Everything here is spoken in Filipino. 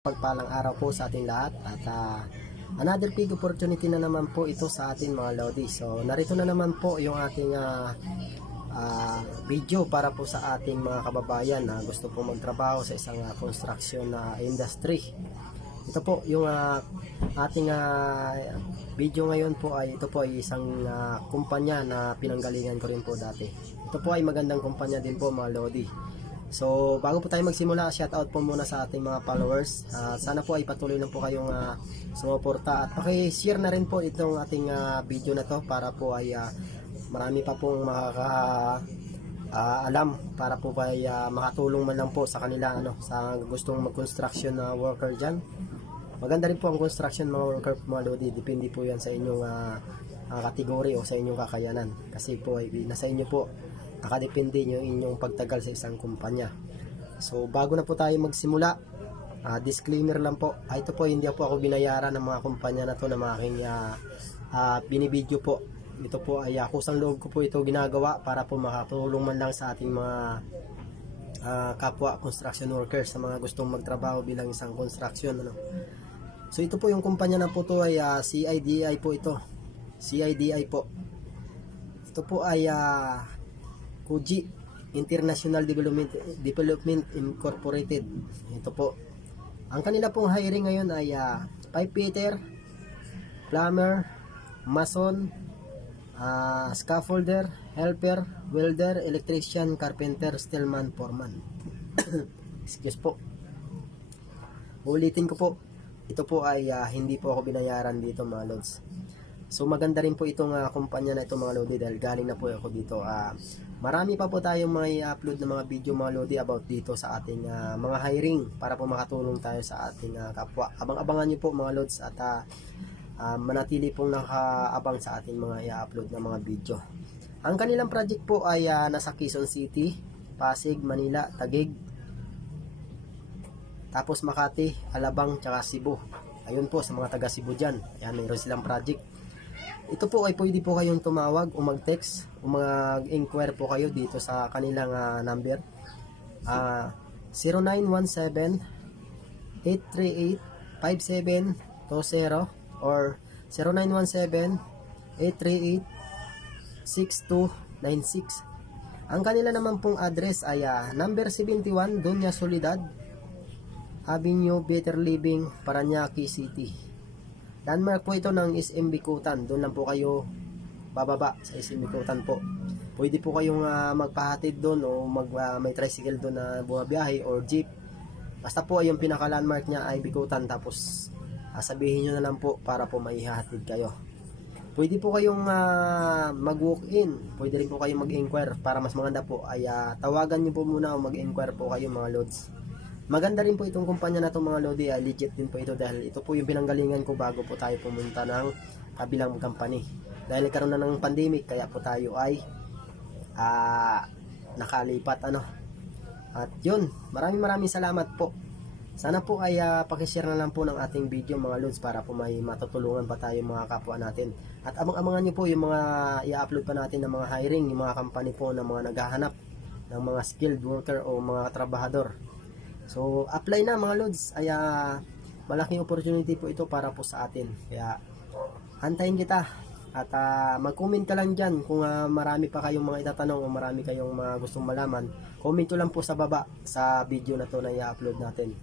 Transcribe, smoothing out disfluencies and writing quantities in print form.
Pagpalang araw po sa ating lahat at another big opportunity na naman po ito sa ating mga Lodi. So narito na naman po yung ating video para po sa ating mga kababayan na gusto po magtrabaho sa isang construction industry. Ito po yung ating video ngayon po ay ito po ay isang kumpanya na pinanggalingan ko rin po dati. Ito po ay magandang kumpanya din po mga Lodi. So bago po tayo magsimula, shout out po muna sa ating mga followers. Sana po ay patuloy lang po kayong sumuporta at paki-share na rin po itong ating video na to para po ay marami pa pong alam para po ay makatulong man lang po sa kanila sa gustong mag-construction na worker diyan. Maganda rin po ang construction mga worker mga Lodi, depende po yan sa inyong kategory o sa inyong kakayanan. Kasi po ay nasa inyo po nakadepende nyo inyong pagtagal sa isang kumpanya. So bago na po tayo magsimula, disclaimer lang po, ito po hindi po ako binayaran ng mga kumpanya na to na aking binibideo po. Ito po ay kusang loob ko po ito ginagawa para po makatulong man lang sa ating mga kapwa construction workers sa mga gustong magtrabaho bilang isang construction So ito po yung kumpanya na po to ay CIDI po ito. CIDI po. Ito po ay Kuji International Development Incorporated. Ito po. Ang kanila pong hiring ngayon ay pipe fitter, plumber, mason, scaffolder, helper, welder, electrician, carpenter, steelman, foreman. Excuse po. Ulitin ko po. Ito po ay hindi po ako binayaran dito mga lods. So maganda rin po itong kumpanya na ito mga Lodi dahil galing na po ako dito. Marami pa po tayong may upload na mga video mga Lodi about dito sa ating mga hiring para po makatulong tayo sa ating kapwa. Abang-abangan nyo po mga Lods at manatili pong nakaabang sa ating mga i-upload na mga video. Ang kanilang project po ay nasa Quezon City, Pasig, Manila, Taguig, tapos Makati, Alabang, tsaka Cebu. Ayun po sa mga taga Cebu dyan. Ayan, mayroon silang project. Ito po ay pwede po kayong tumawag o mag-text o mag-inquire po kayo dito sa kanilang number. 0917-838-5720 or 0917-838-6296. Ang kanila naman pong address ay number 71 Doña Soledad Avenue, Better Living, Parañaque City. Landmark po ito ng SM Bicutan. Doon lang po kayo bababa sa SM Bicutan po. Pwede po kayong magpahatid doon o may tricycle doon na bumabiyahe or jeep. Basta po yung pinaka landmark niya ay Bicutan, tapos sabihin nyo na lang po para po maihahatid kayo. Pwede po kayong mag-walk-in. Pwede rin po kayong mag-inquire. Para mas maganda po ay tawagan nyo po muna o mag-inquire po kayo mga lods. Maganda rin po itong kumpanya na itong mga Lodi, legit din po ito dahil ito po yung pinanggalingan ko bago po tayo pumunta ng kabilang company. Dahil nagkaroon na ng pandemic, kaya po tayo ay nakalipat At yun, maraming salamat po. Sana po ay pakishare na lang po ng ating video mga Lods para po may matutulungan pa tayo mga kapwa natin. At abang-abangan nyo po yung mga i-upload pa natin ng mga hiring, yung mga company po na mga naghahanap ng mga skilled worker o mga trabahador. So, apply na mga Lods. Ay malaking opportunity po ito para po sa atin. Kaya, antayin kita. At mag-comment ka lang dyan kung marami pa kayong mga itatanong o marami kayong mga gustong malaman. Comment lang po sa baba sa video na to na i-upload natin.